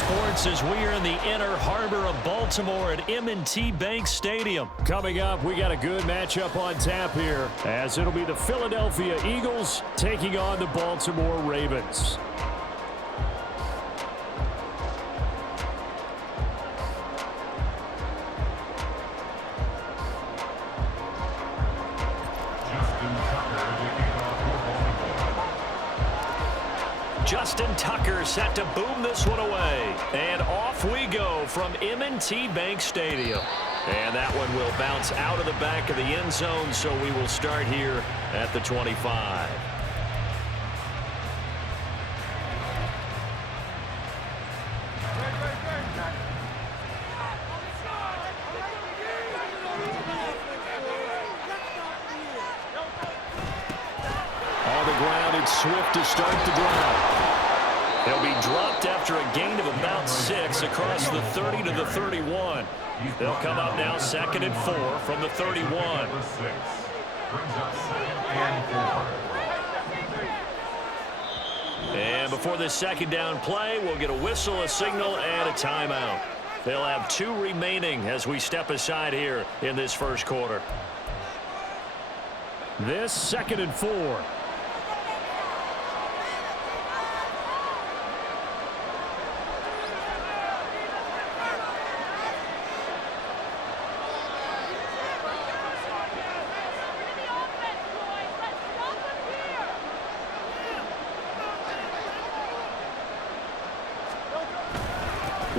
sports as we are in the inner harbor of Baltimore at M&T Bank Stadium. Coming up, we got a good matchup on tap here, as it'll be the Philadelphia Eagles taking on the Baltimore Ravens. Justin Tucker set to boom this one away. And off we go from M&T Bank Stadium. And that one will bounce out of the back of the end zone, so we will start here at the 25. On the ground, it's Swift to start the drive. He'll be dropped after a gain of about 6 across the 30 to the 31. They'll come up now 2nd and 4 from the 31. And before this second down play, we'll get a whistle, a signal, and a timeout. They'll have 2 remaining as we step aside here in this first quarter. This 2nd and 4.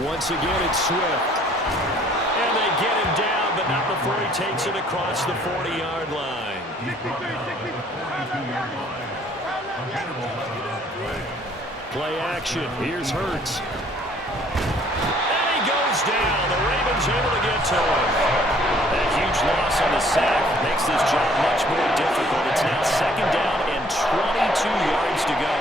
Once again, it's Swift. And they get him down, but not before he takes it across the 40-yard line. Play action. Here's Hurts. And he goes down. The Ravens able to get to him. That huge loss on the sack makes this job much more difficult. It's now 2nd down and 22 yards to go.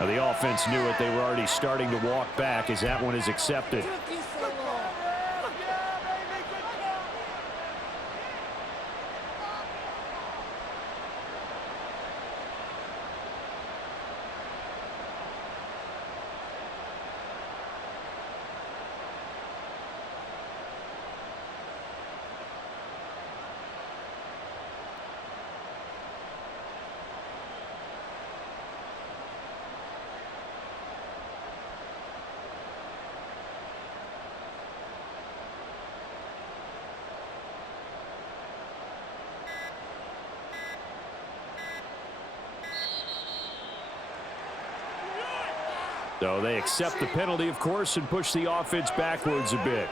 Now, the offense knew it. They were already starting to walk back as that one is accepted. So they accept the penalty, of course, and push the offense backwards a bit.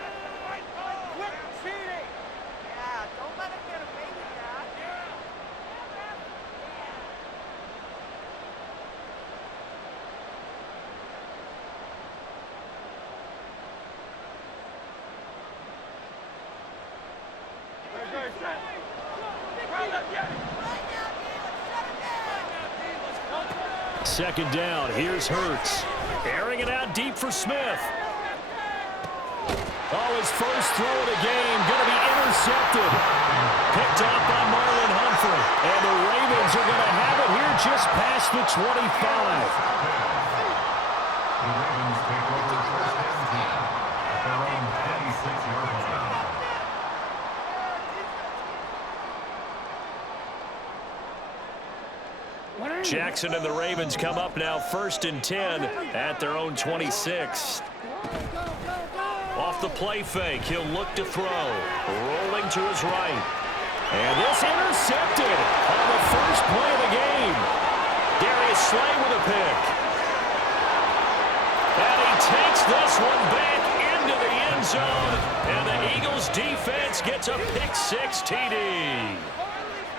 Second down, here's Hurts. Airing it out deep for Smith. Oh, his first throw of the game going to be intercepted. Picked up by Marlon Humphrey. And the Ravens are going to have it here just past the 25. The Ravens take over first and 10 at their own 26-yard line. Jackson and the Ravens come up now 1st and 10 at their own 26. Off the play fake, he'll look to throw. Rolling to his right. And this intercepted on the first play of the game. Darius Slay with a pick. And he takes this one back into the end zone. And the Eagles defense gets a pick-6 TD.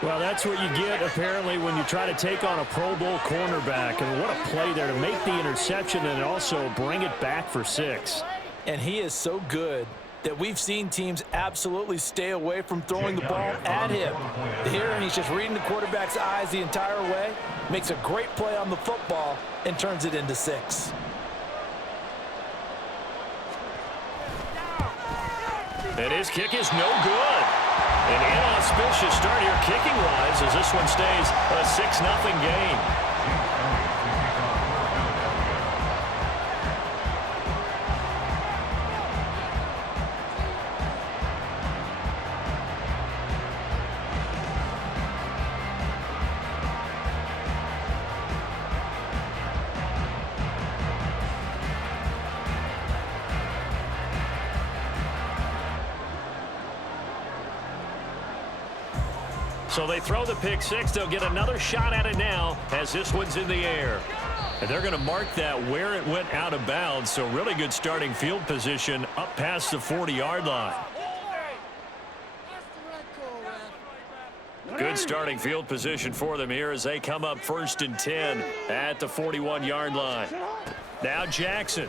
Well, that's what you get, apparently, when you try to take on a Pro Bowl cornerback. And what a play there to make the interception and also bring it back for 6. And he is so good that we've seen teams absolutely stay away from throwing the ball at him. Here, he's just reading the quarterback's eyes the entire way, makes a great play on the football, and turns it into 6. And his kick is no good. An inauspicious start here kicking-wise as this one stays a 6-0 game. So they throw the pick 6. They'll get another shot at it now as this one's in the air. And they're going to mark that where it went out of bounds. So really good starting field position up past the 40-yard line. Good starting field position for them here as they come up 1st and 10 at the 41-yard line. Now Jackson.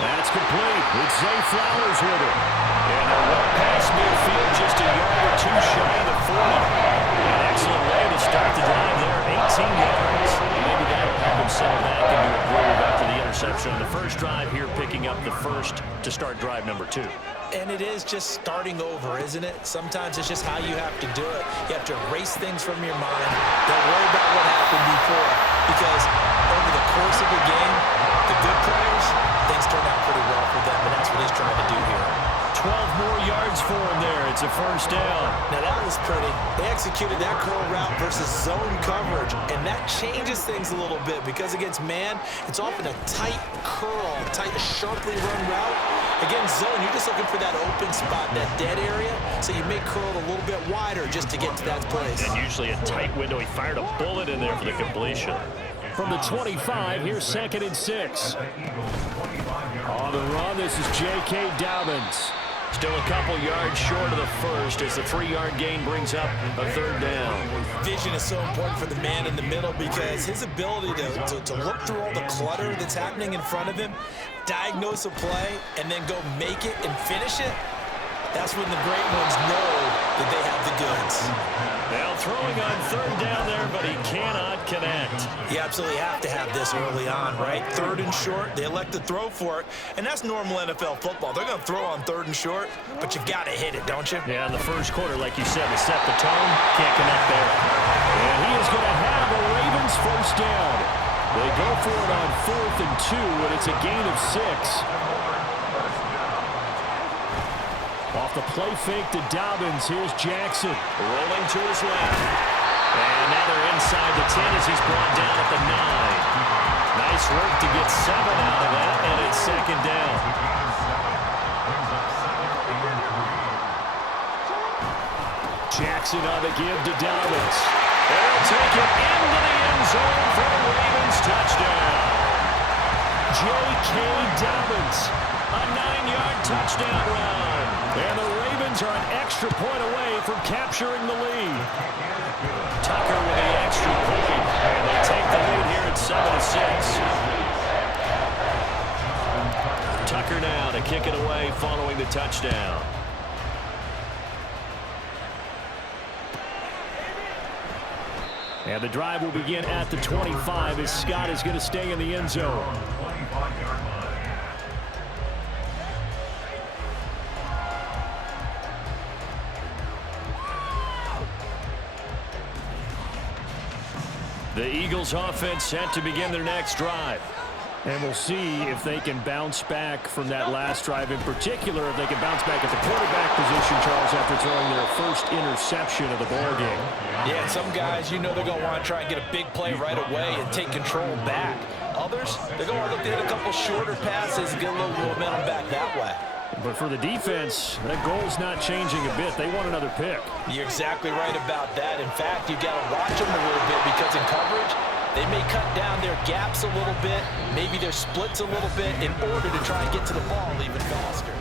That's complete with Zay Flowers with it. And they're well past midfield, just a yard or two shy of the 40. An excellent way to start the drive there, 18 yards. Maybe that'll help them settle back into a groove after the interception on the first drive here, picking up the first to start drive number 2. And it is just starting over, isn't it? Sometimes it's just how you have to do it. You have to erase things from your mind. Don't worry about what happened before. Because over the course of a game, the good players, things turn out pretty well for them, and that's what he's trying to do here. 12 more yards for him there. It's a first down. Now that was pretty. They executed that curl route versus zone coverage, and that changes things a little bit because against man, it's often a tight curl, tight, sharply run route. Against zone, you're just looking for that open spot, that dead area, so you may curl it a little bit wider just to get to that place. And usually a tight window. He fired a bullet in there for the completion. From the 25, here's 2nd and 6. On the run, this is J.K. Dobbins. Still a couple yards short of the first as the 3-yard gain brings up a 3rd down. Vision is so important for the man in the middle because his ability to look through all the clutter that's happening in front of him, diagnose a play, and then go make it and finish it, that's when the great ones know that they have the goods. Now throwing on 3rd down there, but he cannot connect. You absolutely have to have this early on, right? 3rd and short, they elect to throw for it, and that's normal NFL football. They're going to throw on 3rd and short, but you've got to hit it, don't you? Yeah, in the first quarter, like you said, to set the tone, can't connect there. And he is going to have a Ravens first down. They go for it on 4th and 2, and it's a gain of 6. Off the play fake to Dobbins. Here's Jackson. Rolling to his left. And now they're inside the 10 as he's brought down at the 9. Nice work to get 7 out of that, and it's 2nd down. Jackson on the give to Dobbins. They'll take it into the end zone for a Ravens touchdown. J.K. Dobbins. A 9-yard touchdown run. And the Ravens are an extra point away from capturing the lead. Tucker with the extra point. And they take the lead here at 7-6. Tucker now to kick it away following the touchdown. And the drive will begin at the 25 as Scott is going to stay in the end zone. The Eagles offense set to begin their next drive. And we'll see if they can bounce back from that last drive. In particular, if they can bounce back at the quarterback position, Charles, after throwing their first interception of the ballgame. Yeah, some guys, you know they're going to want to try and get a big play right away and take control back. Others, they're going to look to hit a couple shorter passes and get a little momentum back that way. But for the defense, that goal's not changing a bit. They want another pick. You're exactly right about that. In fact, you've got to watch them a little bit because in coverage, they may cut down their gaps a little bit, maybe their splits a little bit in order to try and get to the ball even faster.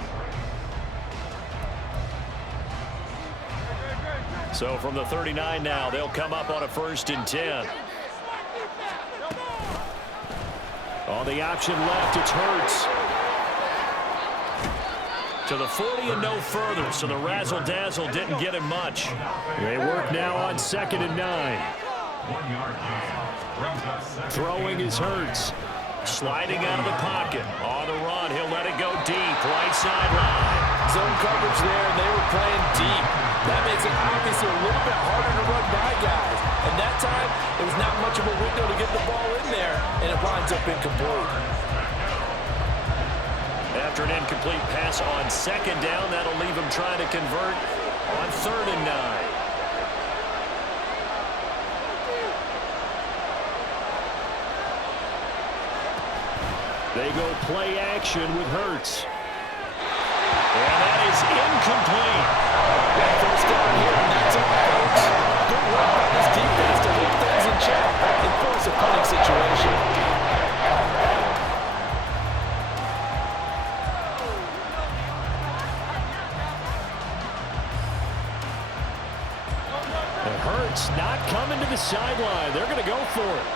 So from the 39 now, they'll come up on a 1st and 10. On the option left, it's Hurts. To the 40 and no further, so the razzle-dazzle didn't get him much. They work now on 2nd and 9. 1 yard gain. Brings up second. Throwing is Hurts. Sliding out of the pocket. On the run, he'll let it go deep. Right sideline. Zone coverage there, and they were playing deep. That makes it obviously a little bit harder to run by guys. And that time, it was not much of a window to get the ball in there, and it winds up incomplete. After an incomplete pass on 2nd down, that'll leave him trying to convert on 3rd and 9. They go play action with Hurts. And that is incomplete. First down here, and that's it, folks. Good work by this defense to hold things in check and force a punting situation. And Hurts not coming to the sideline. They're going to go for it.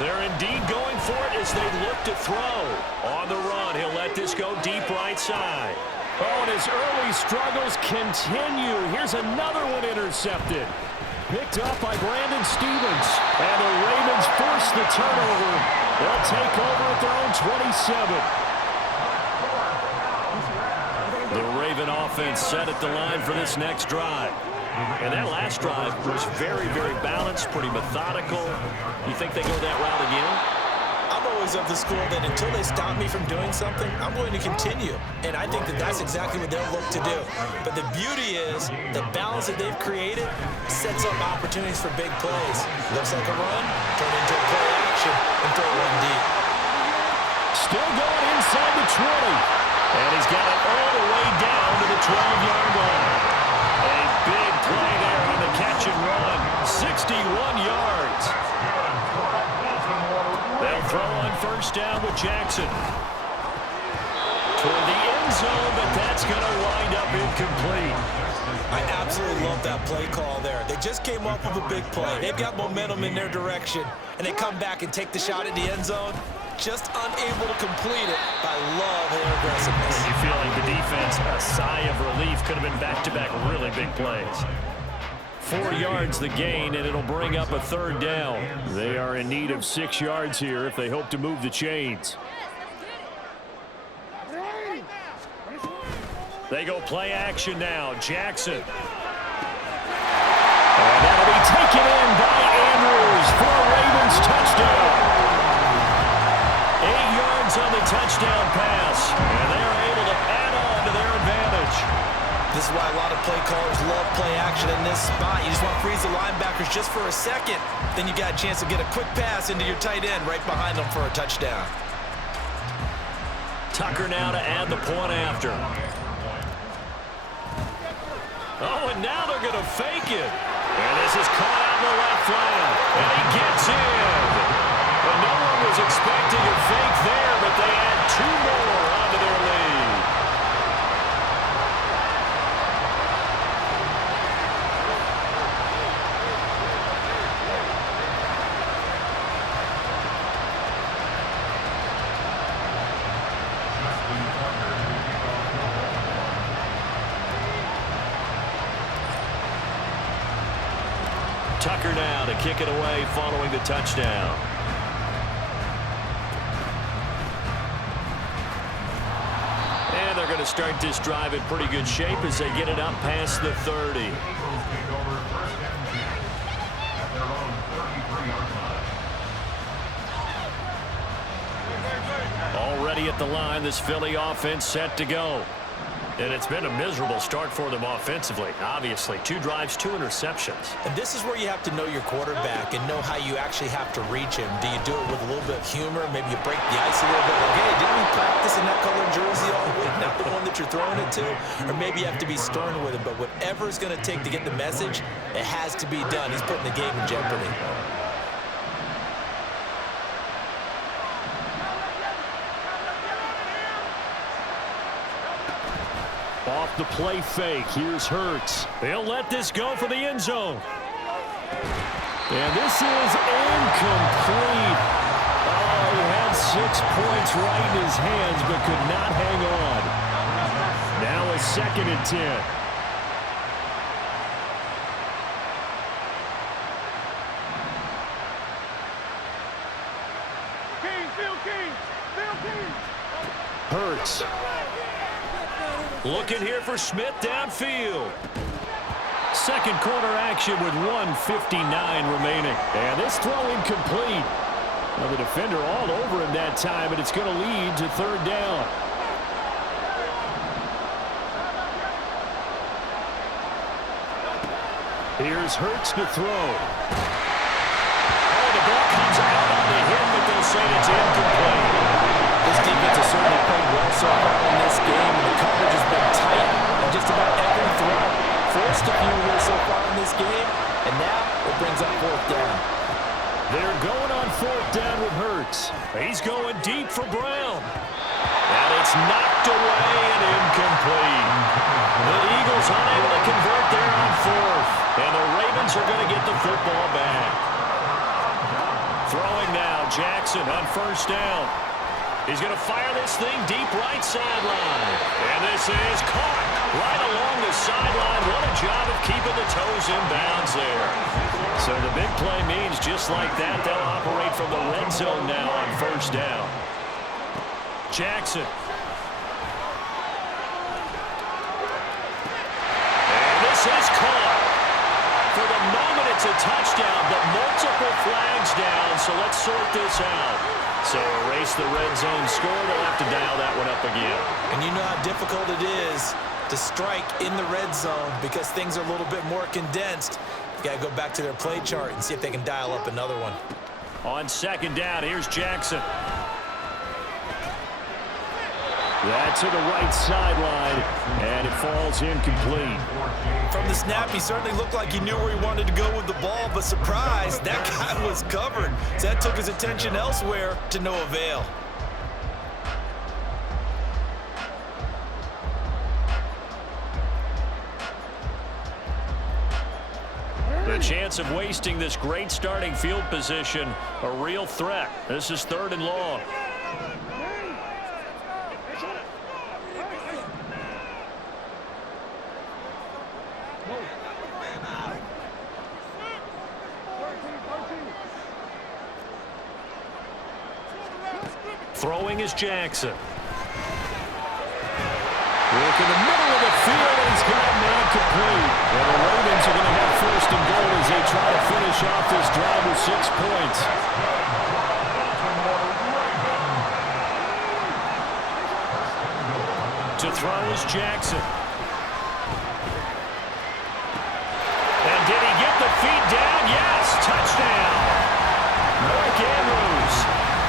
They're indeed going for it as they look to throw. On the run, he'll let this go deep right side. Oh, and his early struggles continue. Here's another one intercepted. Picked up by Brandon Stevens. And the Ravens force the turnover. They'll take over at their own 27. The Raven offense set at the line for this next drive. And that last drive was very, very balanced, pretty methodical. You think they go that route again? I'm always of the school that until they stop me from doing something, I'm going to continue. And I think that that's exactly what they'll look to do. But the beauty is the balance that they've created sets up opportunities for big plays. Looks like a run, turn into a play action, and throw one deep. Still going inside the 20. And he's got it all the way down to the 12-yard line. A big play there on the catch and run. 61 yards. They'll throw on first down with Jackson. Toward the end zone, but that's going to wind up incomplete. I absolutely love that play call there. They just came up with a big play. They've got momentum in their direction, and they come back and take the shot at the end zone, just unable to complete it. I love their aggressiveness. And you feel like the defense, a sigh of relief, could have been back-to-back really big plays. 4 yards the gain, and it'll bring up a 3rd down. They are in need of 6 yards here if they hope to move the chains. They go play action now. Jackson. And that'll be taken in by Andrews for a Ravens touchdown. 8 yards on the touchdown pass, and they're able to add on to their advantage. This is why a lot of play callers love play action in this spot. You just want to freeze the linebackers just for a second. Then you got a chance to get a quick pass into your tight end right behind them for a touchdown. Tucker now to add the point after. Oh, and now they're going to fake it. And this is caught out in the left flank. And he gets in. And no one was expecting a fake there, but they add 2 more onto their lead. Tucker now to kick it away following the touchdown. And they're going to start this drive in pretty good shape as they get it up past the 30. Eagles take over 1st and 10 at their own 33-yard line. Already at the line, this Philly offense set to go. And it's been a miserable start for them offensively, obviously. 2 drives, 2 interceptions. And this is where you have to know your quarterback and know how you actually have to reach him. Do you do it with a little bit of humor? Maybe you break the ice a little bit. Like, hey, didn't we practice in that color jersey all week? Not the one that you're throwing it to. Or maybe you have to be stern with him. But whatever it's going to take to get the message, it has to be done. He's putting the game in jeopardy. Off the play fake, here's Hurts. They'll let this go for the end zone. And this is incomplete. points right in his hands, but could not hang on. Now a 2nd and 10. Hurts. Looking here for Smith downfield. Second quarter action with 1:59 remaining. And this throw incomplete. Well, the defender all over him that time, and it's going to lead to 3rd down. Here's Hurts to throw. Oh, the ball comes out on the hit, but they'll say it's incomplete. This defense has certainly played well so far in this game, and the coverage has been tight on just about every throw. Forced a few here so far in this game, and now it brings up 4th down. They're going on 4th down with Hurts. He's going deep for Brown. And it's knocked away and incomplete. The Eagles unable to convert there on 4th. And the Ravens are going to get the football back. Throwing now, Jackson on 1st down. He's going to fire this thing deep right sideline. And this is caught right along the sideline. What a job of keeping the toes in bounds there. So the big play means just like that, they'll operate from the red zone now on 1st down. Jackson. And this is caught. For the moment, it's a touchdown, but multiple flags down, so let's sort this out. So erase the red zone score. They'll have to dial that one up again. And you know how difficult it is to strike in the red zone because things are a little bit more condensed. You got to go back to their play chart and see if they can dial up another one. On 2nd down, here's Jackson. That to the right sideline, and it falls incomplete. From the snap, he certainly looked like he knew where he wanted to go with the ball, but surprise, that guy was covered. So that took his attention elsewhere to no avail. The chance of wasting this great starting field position, a real threat. This is 3rd and long. Throwing is Jackson. Work in the middle of the field, and he's got a man complete. And the Ravens are going to have 1st and goal as they try to finish off this drive with 6 points. To throw is Jackson. And did he get the feet down? Yes, touchdown. Mark Andrews.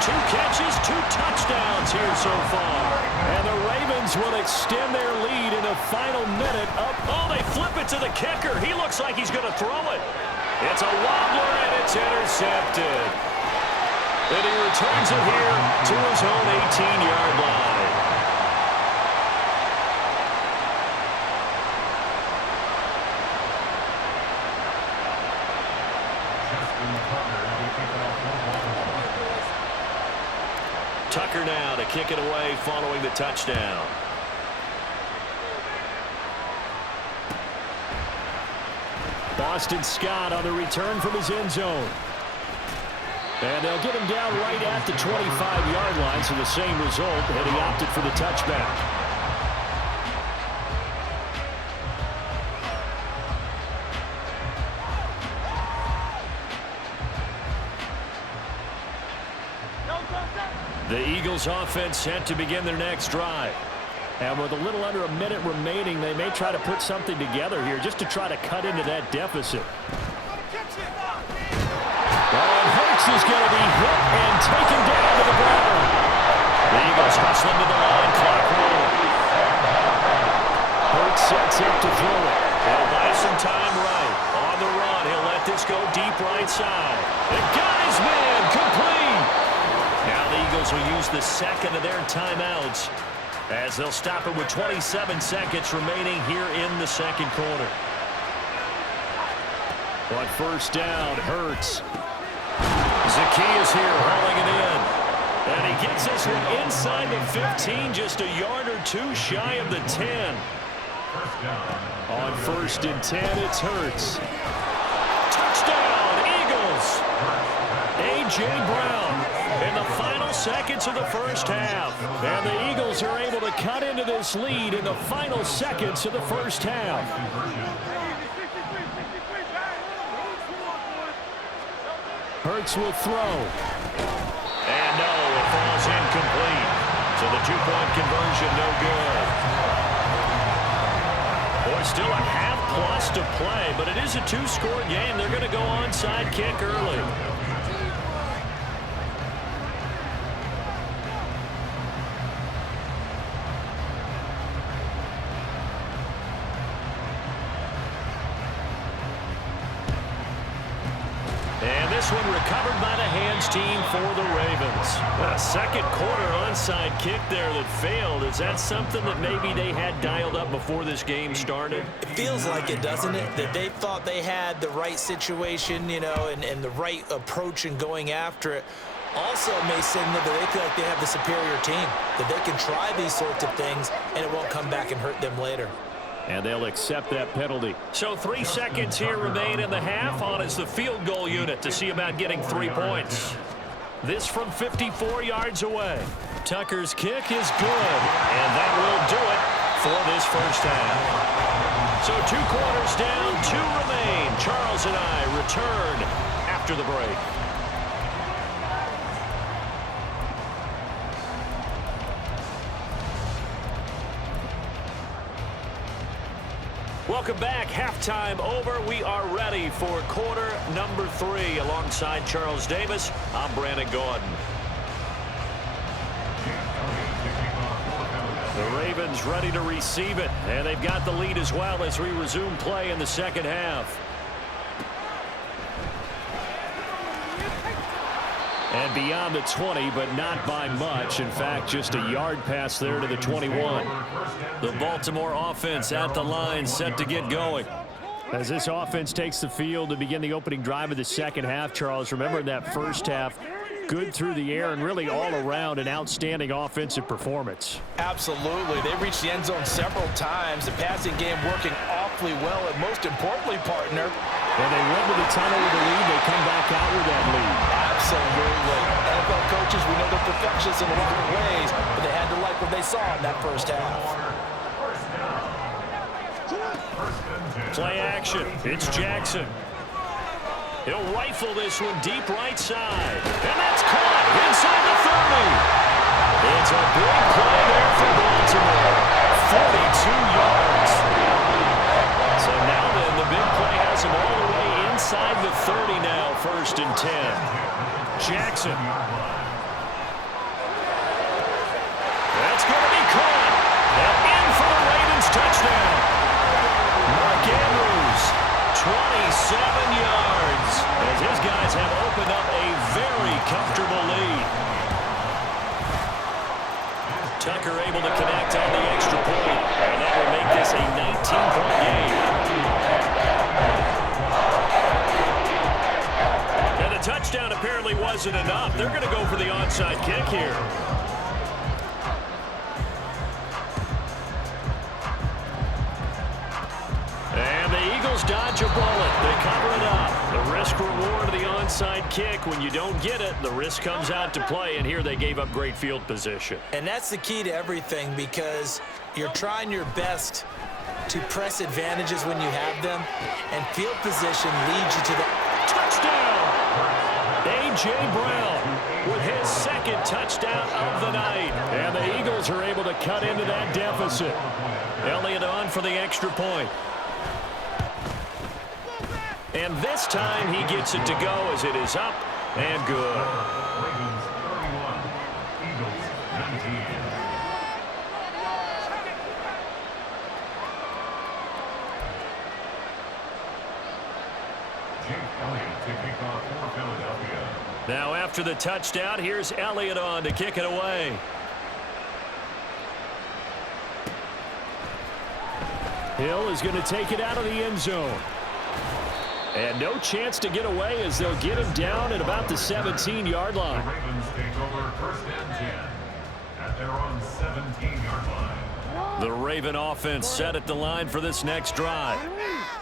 2 catches, 2 touchdowns here so far. And the Ravens will extend their lead in the final minute up. Oh, they flip it to the kicker. He looks like he's going to throw it. It's a wobbler, and it's intercepted. And he returns it here to his own 18-yard line. Tucker now to kick it away following the touchdown. Boston Scott on the return from his end zone. And they'll get him down right at the 25-yard line, so the same result, and he opted for the touchback. The Eagles offense set to begin their next drive. And with a little under a minute remaining, they may try to put something together here just to try to cut into that deficit. And Hurts is going to be hit and taken down to the ground. The Eagles hustling to the line, clock rolling. Hurts sets up to throw it. He'll buy some time right. On the run, he'll let this go deep right side. The got his man, complete. Now the Eagles will use the second of their timeouts as they'll stop it with 27 seconds remaining here in the second quarter. On 1st down, Hurts. Zacchaeus here hauling it in. And he gets this one inside the 15, just a yard or two shy of the 10. On 1st and 10, it's Hurts. Touchdown, Eagles! A.J. Brown in the final seconds of the first half. And the Eagles are able to cut into this lead in the final seconds of the first half. Hurts will throw. And no, it falls incomplete. So the two-point conversion no good. Boy, still a half-plus to play, but it is a two-score game. They're going to go onside kick early. And this one recovered by the hands team for the Ravens. A second quarter onside kick there that failed. Is that something that maybe they had dialed up before this game started? It feels like it, doesn't it? That they thought they had the right situation, you know, and the right approach in going after it. Also may signal that they feel like they have the superior team, that they can try these sorts of things and it won't come back and hurt them later. And they'll accept that penalty. So 3 seconds here remain in the half. On is the field goal unit to see about getting 3 points. This from 54 yards away. Tucker's kick is good. And that will do it for this first half. So 2 quarters down, 2 remain. Charles and I return after the break. Welcome back. Halftime over. We are ready for quarter number 3. Alongside Charles Davis, I'm Brandon Gordon. The Ravens ready to receive it, and they've got the lead as well as we resume play in the second half. And beyond the 20, but not by much. In fact, just a yard pass there to the 21. The Baltimore offense at the line, set to get going. As this offense takes the field to begin the opening drive of the second half, Charles, remember in that first half, good through the air and really all around an outstanding offensive performance. Absolutely. They reached the end zone several times. The passing game working awfully well, and most importantly, partner, when they went to the tunnel with a lead, they come back out with that lead. Absolutely. NFL coaches, we know they're perfectionists in a lot of ways, but they had to like what they saw in that first half. Play action. It's Jackson. He'll rifle this one deep right side. And that's caught inside the 30. It's a big play there for Baltimore. 42 yards. So now then, the big play has him all the way inside the 30 now, 1st and 10. Jackson. That's going to be caught. And in for the Ravens touchdown. Mark Andrews, 27 yards. As his guys have opened up a very comfortable lead. Tucker able to connect on the extra point. And that will make this a 19-point game. And the touchdown apparently wasn't enough. They're going to go for the onside kick here. And the Eagles dodge a bullet. They cover it up. The risk-reward of the onside kick. When you don't get it, the risk comes out to play, and here they gave up great field position. And that's the key to everything, because you're trying your best to press advantages when you have them, and field position leads you to the touchdown. A.J. Brown with his second touchdown of the night. And the Eagles are able to cut into that deficit. Elliott on for the extra point. And this time he gets it to go as it is up and good. Ravens 31, Eagles 19. Jake Elliott to kick off for Philadelphia. Now after the touchdown, here's Elliott on to kick it away. Hill is going to take it out of the end zone. And no chance to get away as they'll get him down at about the 17-yard line. The Ravens take over 1st and 10 at their own 17-yard line. The Raven offense set at the line for this next drive.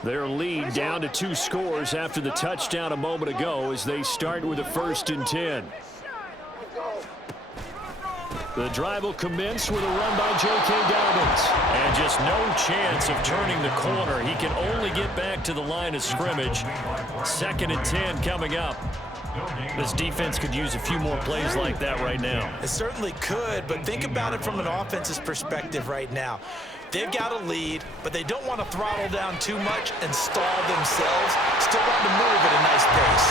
Their lead down to 2 scores after the touchdown a moment ago as they start with a 1st and 10. The drive will commence with a run by J.K. Dobbins. And just no chance of turning the corner. He can only get back to the line of scrimmage. 2nd and 10 coming up. This defense could use a few more plays like that right now. It certainly could, but think about it from an offense's perspective right now. They've got a lead, but they don't want to throttle down too much and stall themselves. Still want to move at a nice pace.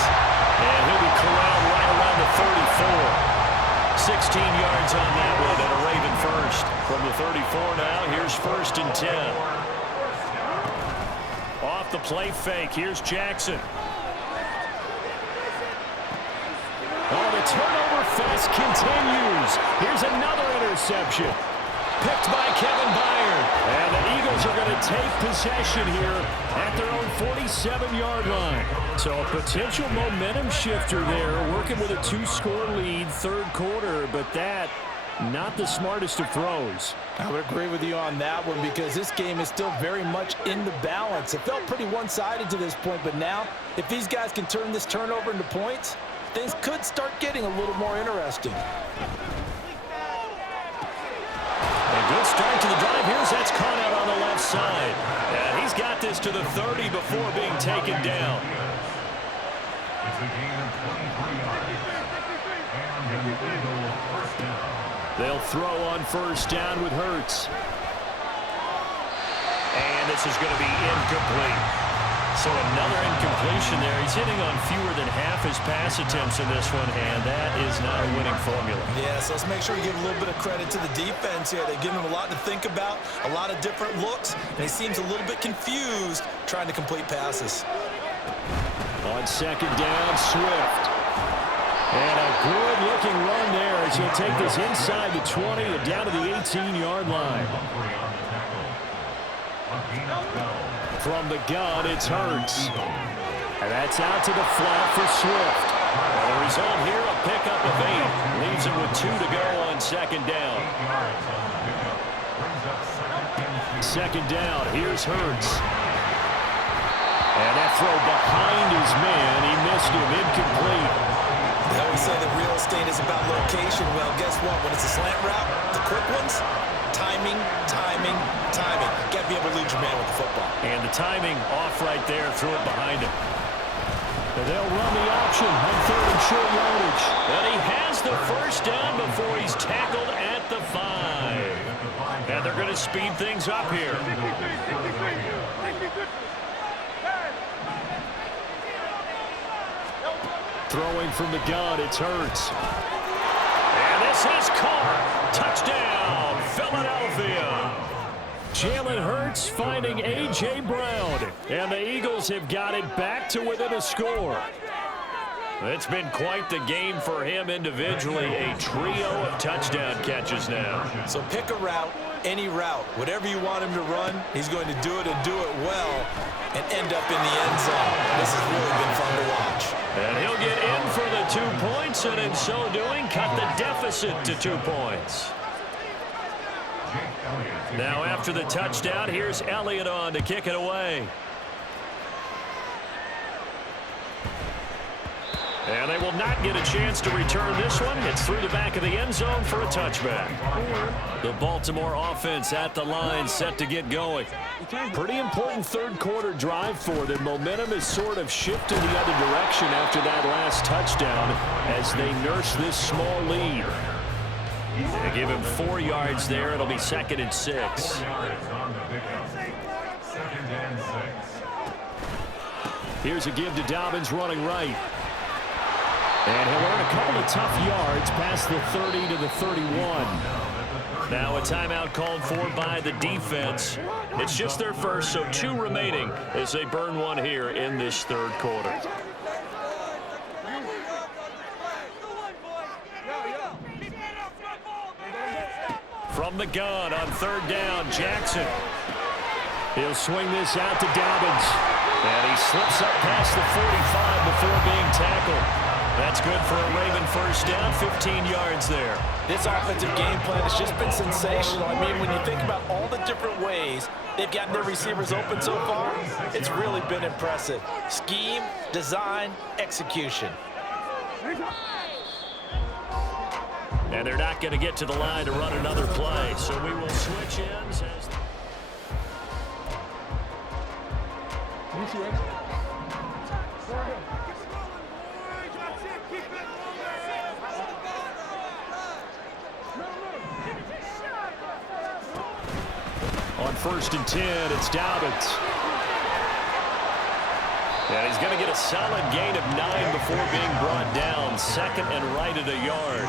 And he'll be corralled right around the 34. 16 yards on that one and a Raven first. From the 34 now, here's 1st and 10. Off the play fake, here's Jackson. Oh, the turnover fest continues. Here's another interception. Picked by Kevin Byard. And the Eagles are going to take possession here at their own 47-yard line. So a potential momentum shifter there, working with a 2-score lead, 3rd quarter, but that not the smartest of throws. I would agree with you on that one because this game is still very much in the balance. It felt pretty one-sided to this point, but now if these guys can turn this turnover into points, things could start getting a little more interesting. A good start to the drive. Here's that's caught out on the left side. And he's got this to the 30 before being taken down. It's a gain of 23 yards. And an Eagle 1st down. They'll throw on 1st down with Hurts. And this is going to be incomplete. So another incompletion there. He's hitting on fewer than half his pass attempts in this one, and that is not a winning formula. Yeah, so let's make sure we give a little bit of credit to the defense here. They give him a lot to think about, a lot of different looks, and he seems a little bit confused trying to complete passes. On 2nd down, Swift. And a good-looking run there as he'll take this inside the 20 and down to the 18-yard line. From the gun, it's Hurts. And that's out to the flat for Swift. And the result here, a pickup of 8. Leaves him with 2 to go on 2nd down. 2nd down, here's Hurts. And that throw behind his man. He missed him, incomplete. They always say that real estate is about location. Well, guess what? When it's a slant route, the quick ones, timing, timing, timing. Got to be able to lead your man with the football. And the timing off right there, threw it behind him. And they'll run the option on 3rd and short yardage. And he has the 1st down before he's tackled at the 5. And they're going to speed things up here. Throwing from the gun, it's Hurts. And this is caught. Touchdown, Philadelphia. Jalen Hurts finding A.J. Brown. And the Eagles have got it back to within a score. It's been quite the game for him individually. A trio of touchdown catches now. So pick a route, any route. Whatever you want him to run, he's going to do it and do it well and end up in the end zone. This has really been fun to watch. And he'll get in for the 2 points, and in so doing, cut the deficit to 2 points. Now after the touchdown, here's Elliott on to kick it away. And they will not get a chance to return this one. It's through the back of the end zone for a touchback. The Baltimore offense at the line, set to get going. Pretty important 3rd quarter drive for them. Momentum is sort of shifted the other direction after that last touchdown as they nurse this small lead. They give him 4 yards there. It'll be 2nd and 6. Here's a give to Dobbins running right. And he'll earn a couple of tough yards past the 30 to the 31. Now a timeout called for by the defense. It's just their first, so 2 remaining as they burn one here in this 3rd quarter. From the gun on 3rd down, Jackson. He'll swing this out to Dobbins. And he slips up past the 45 before being tackled. That's good for a Raven first down, 15 yards there. This offensive game plan has just been sensational. I mean, when you think about all the different ways they've gotten their receivers open so far, it's really been impressive. Scheme, design, execution. And they're not going to get to the line to run another play, so we will switch ends. On 1st and 10, it's Dobbins. And he's going to get a solid gain of 9 before being brought down. 2nd and right at a yard.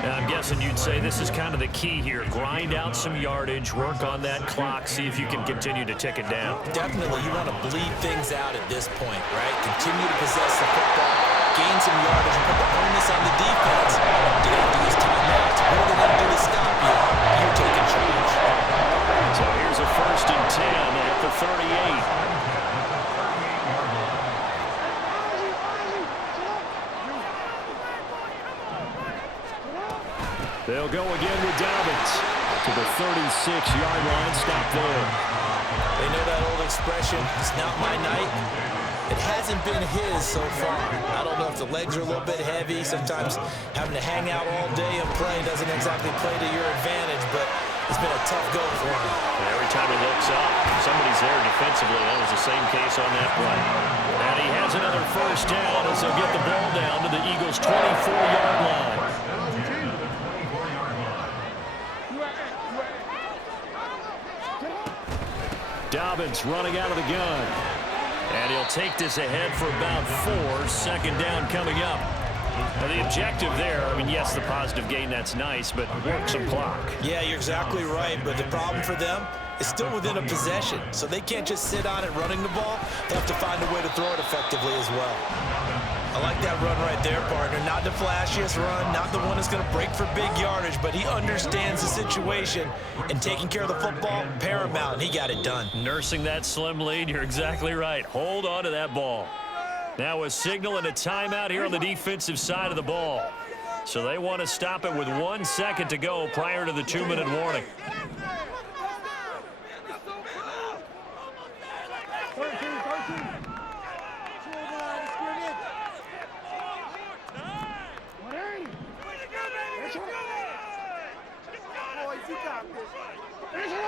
And I'm guessing you'd say this is kind of the key here. Grind out some yardage, work on that clock, see if you can continue to tick it down. Definitely, you want to bleed things out at this point, right? Continue to possess the football, gain some yardage, and put the onus on the defense. Do they have to use timeouts? What are they going to do to stop you? You're taking charge. So here's a 1st and 10 at the 38. They'll go again with Dobbins to the 36-yard line. Stop there. They know that old expression, it's not my night. It hasn't been his so far. I don't know if the legs are a little bit heavy. Sometimes having to hang out all day and play doesn't exactly play to your advantage, but it's been a tough go for him. And every time he looks up, somebody's there defensively. That was the same case on that play. And he has another first down as they'll get the ball down to the Eagles' 24-yard line. Dobbins running out of the gun. And he'll take this ahead for about 4. 2nd down coming up. Now the objective there, I mean, yes, the positive gain, that's nice, but work some clock. Yeah, you're exactly right, but the problem for them is still within a possession, so they can't just sit on it running the ball. They'll have to find a way to throw it effectively as well. I like that run right there, partner. Not the flashiest run, not the one that's going to break for big yardage, but he understands the situation, and taking care of the football, paramount, and he got it done. Nursing that slim lead, you're exactly right. Hold on to that ball. Now a signal and a timeout here on the defensive side of the ball. So they want to stop it with 1 second to go prior to the 2-minute warning.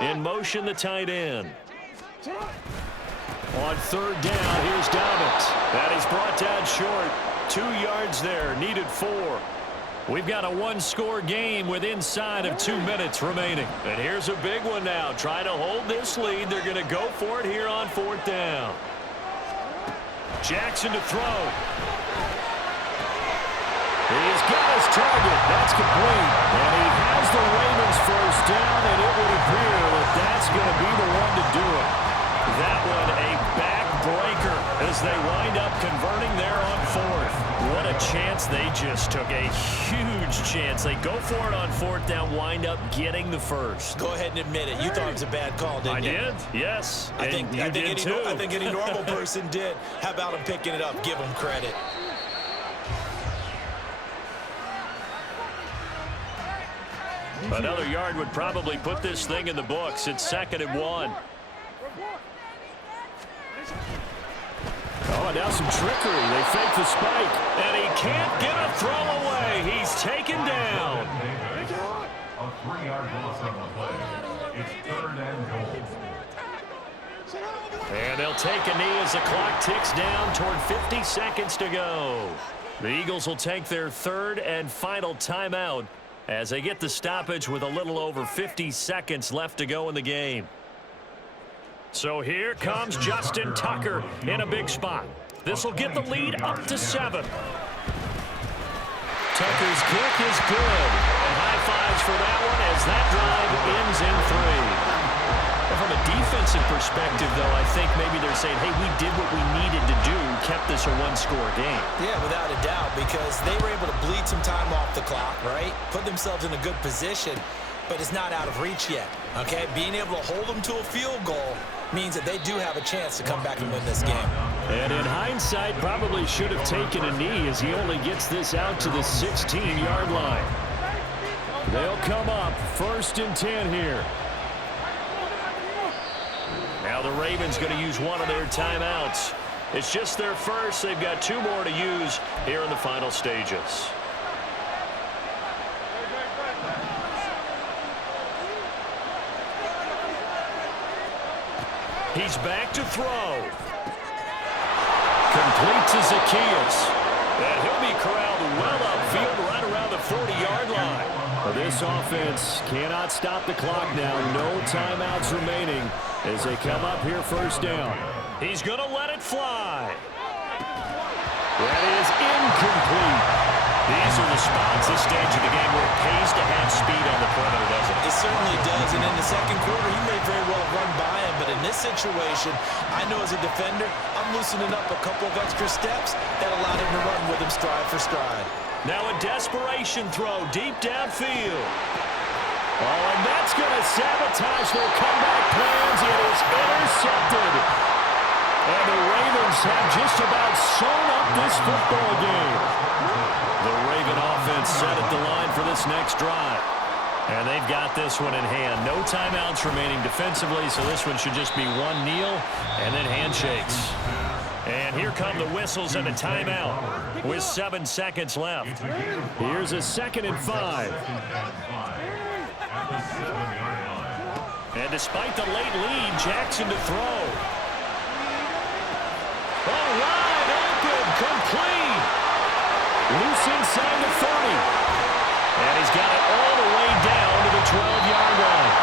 In motion, the tight end. On 3rd down, here's Dobbins. That is brought down short. 2 yards there, needed 4. We've got a 1-score game with inside of 2 minutes remaining. And here's a big one now. Trying to hold this lead. They're going to go for it here on 4th down. Jackson to throw. He's got his target. That's complete. And he has the Ravens first down, and it would appear that that's going to be the one to do it. That one a backbreaker as they wind up converting there on 4th. What a chance they just took. A huge chance. They go for it on 4th down, wind up getting the first. Go ahead and admit it. You thought it was a bad call, didn't you? I did, yes. I think any normal person did. How about him picking it up? Give him credit. Another yard would probably put this thing in the books. It's 2nd and 1. Oh, now some trickery. They fake the spike. And he can't get a throw away. He's taken down. A 3-yard loss on the play. It's 3rd and goal. And they'll take a knee as the clock ticks down toward 50 seconds to go. The Eagles will take their 3rd and final timeout as they get the stoppage with a little over 50 seconds left to go in the game. So here comes Justin Tucker in a big spot. This will get the lead up to 7. Tucker's kick is good. And high fives for that one as that drive ends in 3. From a defensive perspective, though, I think maybe they're saying, hey, we did what we needed to do, kept this a 1-score game. Yeah, without a doubt, because they were able to bleed some time off the clock, right? Put themselves in a good position, but it's not out of reach yet. Okay, being able to hold them to a field goal means that they do have a chance to come back and win this game. And in hindsight, probably should have taken a knee as he only gets this out to the 16-yard line. They'll come up 1st and 10 here. Now the Ravens going to use one of their timeouts. It's just their first. They've got 2 more to use here in the final stages. He's back to throw. Complete to Zacchaeus. And he'll be corralled well upfield right around the 40-yard line. Well, this offense cannot stop the clock now. No timeouts remaining as they come up here 1st down. He's going to let it fly. That is incomplete. These are the spots this stage of the game where it pays to have speed on the perimeter, doesn't it? It certainly does, and in the second quarter, he may very well run by him, but in this situation, I know as a defender, I'm loosening up a couple of extra steps that allowed him to run with him stride for stride. Now a desperation throw deep downfield. Oh, and that's going to sabotage their comeback plans. It is intercepted. And the Ravens have just about sewn up this football game. The Raven offense set at the line for this next drive. And they've got this one in hand. No timeouts remaining defensively, so this one should just be one kneel and then handshakes. And here come the whistles and a timeout with 7 seconds left. Here's a 2nd and 5. And despite the late lead, Jackson to throw. Oh, wide open, complete. Loose inside the 30. And he's got it all the way down to the 12-yard line.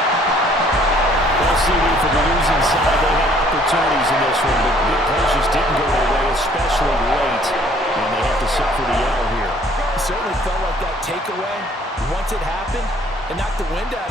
Well, see, for the losing side, they had opportunities in this one, but big plays just didn't go their way, especially late, and they have to suffer the L here. It certainly felt like that takeaway, once it happened, it knocked the wind out of